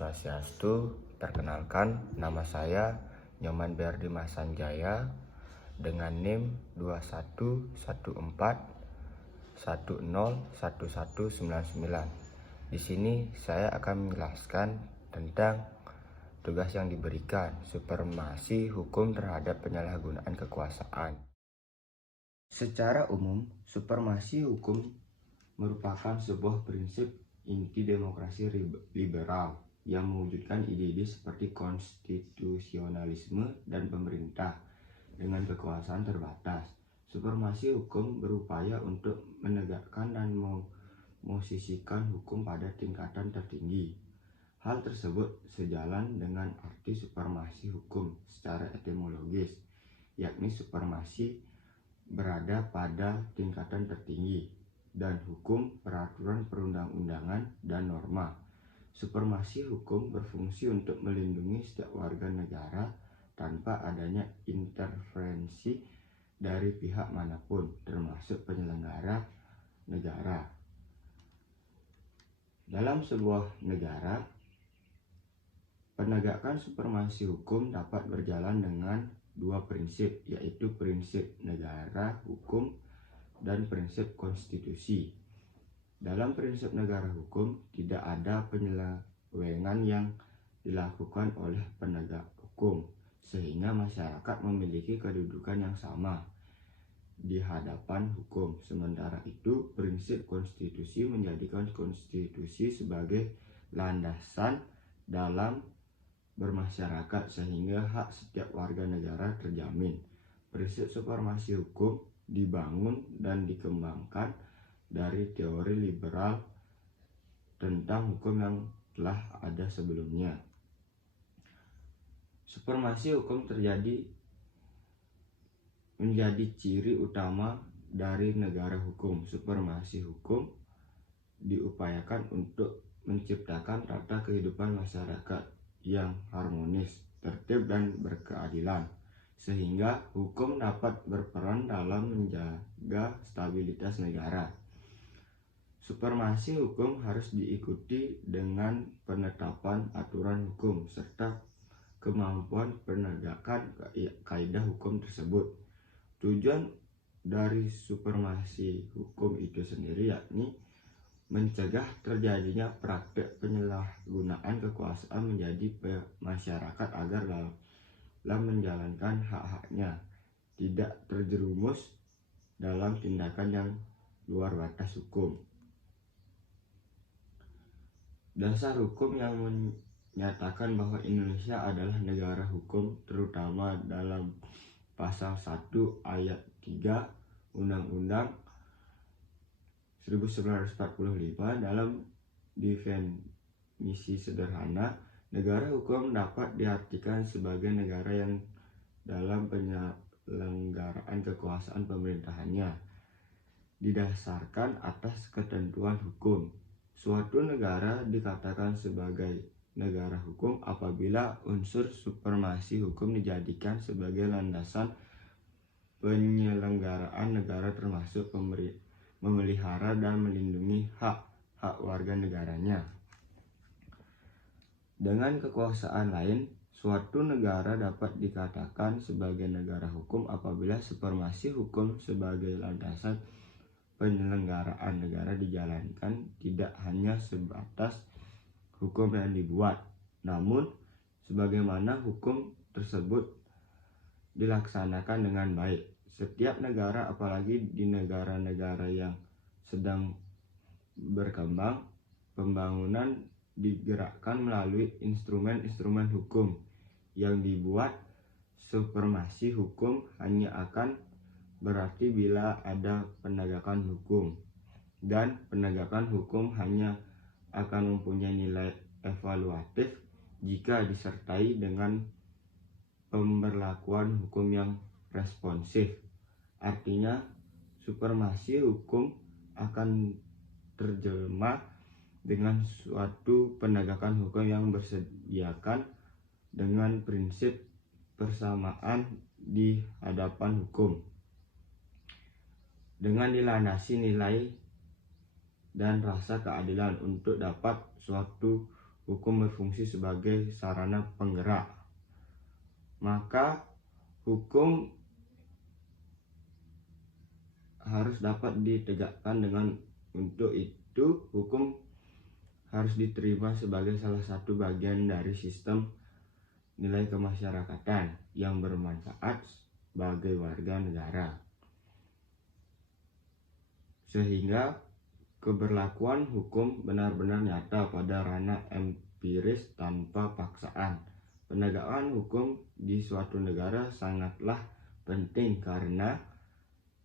Swastiastu. Perkenalkan, nama saya Nyoman Berdi Masanjaya dengan NIM 2114101199. Di sini saya akan menjelaskan tentang tugas yang diberikan, supremasi hukum terhadap penyalahgunaan kekuasaan. Secara umum, supremasi hukum merupakan sebuah prinsip inti demokrasi liberal yang mewujudkan ide-ide seperti konstitusionalisme dan pemerintah dengan kekuasaan terbatas. Supremasi hukum berupaya untuk menegakkan dan memosisikan hukum pada tingkatan tertinggi. Hal tersebut sejalan dengan arti supremasi hukum secara etimologis, yakni supremasi berada pada tingkatan tertinggi dan hukum, peraturan perundang-undangan, dan norma. Supremasi hukum berfungsi untuk melindungi setiap warga negara tanpa adanya intervensi dari pihak manapun, termasuk penyelenggara negara. Dalam sebuah negara, penegakan supremasi hukum dapat berjalan dengan dua prinsip, yaitu prinsip negara hukum dan prinsip konstitusi. Dalam prinsip negara hukum, tidak ada penyelewengan yang dilakukan oleh penegak hukum, sehingga masyarakat memiliki kedudukan yang sama di hadapan hukum. Sementara itu, prinsip konstitusi menjadikan konstitusi sebagai landasan dalam bermasyarakat, sehingga hak setiap warga negara terjamin. Prinsip supremasi hukum dibangun dan dikembangkan dari teori liberal tentang hukum yang telah ada sebelumnya. Supremasi hukum menjadi ciri utama dari negara hukum. Supremasi hukum diupayakan untuk menciptakan tata kehidupan masyarakat yang harmonis, tertib, dan berkeadilan, sehingga hukum dapat berperan dalam menjaga stabilitas negara. Supremasi hukum harus diikuti dengan penetapan aturan hukum serta kemampuan penegakan kaidah hukum tersebut. Tujuan dari supremasi hukum itu sendiri yakni mencegah terjadinya praktek penyalahgunaan kekuasaan menjadi masyarakat agar dalam menjalankan hak-haknya tidak terjerumus dalam tindakan yang luar batas hukum. Dasar hukum yang menyatakan bahwa Indonesia adalah negara hukum terutama dalam pasal 1 ayat 3 Undang-Undang 1945 dalam definisi sederhana, negara hukum dapat diartikan sebagai negara yang dalam penyelenggaraan kekuasaan pemerintahannya didasarkan atas ketentuan hukum. Suatu negara dikatakan sebagai negara hukum apabila unsur supremasi hukum dijadikan sebagai landasan penyelenggaraan negara, termasuk memelihara dan melindungi hak-hak warga negaranya. Dengan kekuasaan lain, suatu negara dapat dikatakan sebagai negara hukum apabila supremasi hukum sebagai landasan penyelenggaraan negara dijalankan tidak hanya sebatas hukum yang dibuat, namun sebagaimana hukum tersebut dilaksanakan dengan baik. Setiap negara, apalagi di negara-negara yang sedang berkembang, pembangunan digerakkan melalui instrumen-instrumen hukum yang dibuat. Supremasi hukum hanya akan berarti bila ada penegakan hukum, dan penegakan hukum hanya akan mempunyai nilai evaluatif jika disertai dengan pemberlakuan hukum yang responsif. Artinya, supremasi hukum akan terjelma dengan suatu penegakan hukum yang bersediakan dengan prinsip persamaan di hadapan hukum, dengan dilandasi nilai dan rasa keadilan untuk dapat suatu hukum berfungsi sebagai sarana penggerak. Maka hukum harus dapat ditegakkan. Untuk itu hukum harus diterima sebagai salah satu bagian dari sistem nilai kemasyarakatan yang bermanfaat bagi warga negara, sehingga keberlakuan hukum benar-benar nyata pada ranah empiris tanpa paksaan. Penegakan hukum di suatu negara sangatlah penting, karena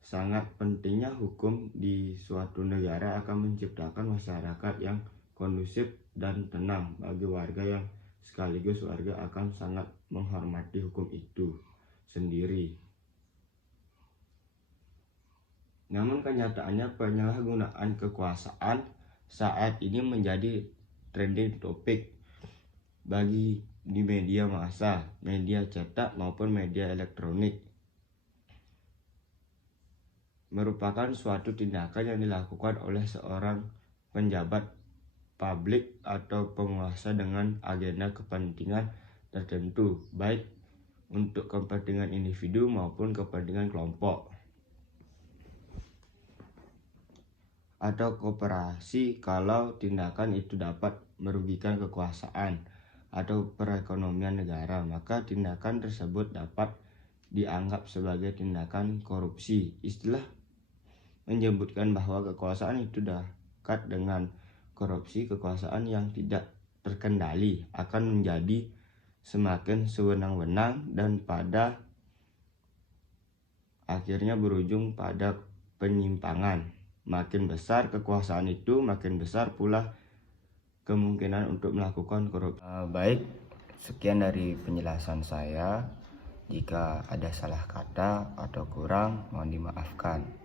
sangat pentingnya hukum di suatu negara akan menciptakan masyarakat yang kondusif dan tenang bagi warga, yang sekaligus warga akan sangat menghormati hukum itu sendiri. Namun kenyataannya penyalahgunaan kekuasaan saat ini menjadi trending topik bagi di media massa, media cetak maupun media elektronik. Merupakan suatu tindakan yang dilakukan oleh seorang penjabat publik atau penguasa dengan agenda kepentingan tertentu, baik untuk kepentingan individu maupun kepentingan kelompok atau koperasi. Kalau tindakan itu dapat merugikan kekuasaan atau perekonomian negara, maka tindakan tersebut dapat dianggap sebagai tindakan korupsi. Istilah menyebutkan bahwa kekuasaan itu dekat dengan korupsi. Kekuasaan yang tidak terkendali akan menjadi semakin sewenang-wenang dan pada akhirnya berujung pada penyimpangan. Makin besar kekuasaan itu, makin besar pula kemungkinan untuk melakukan korupsi. Baik, sekian dari penjelasan saya. Jika ada salah kata atau kurang, mohon dimaafkan.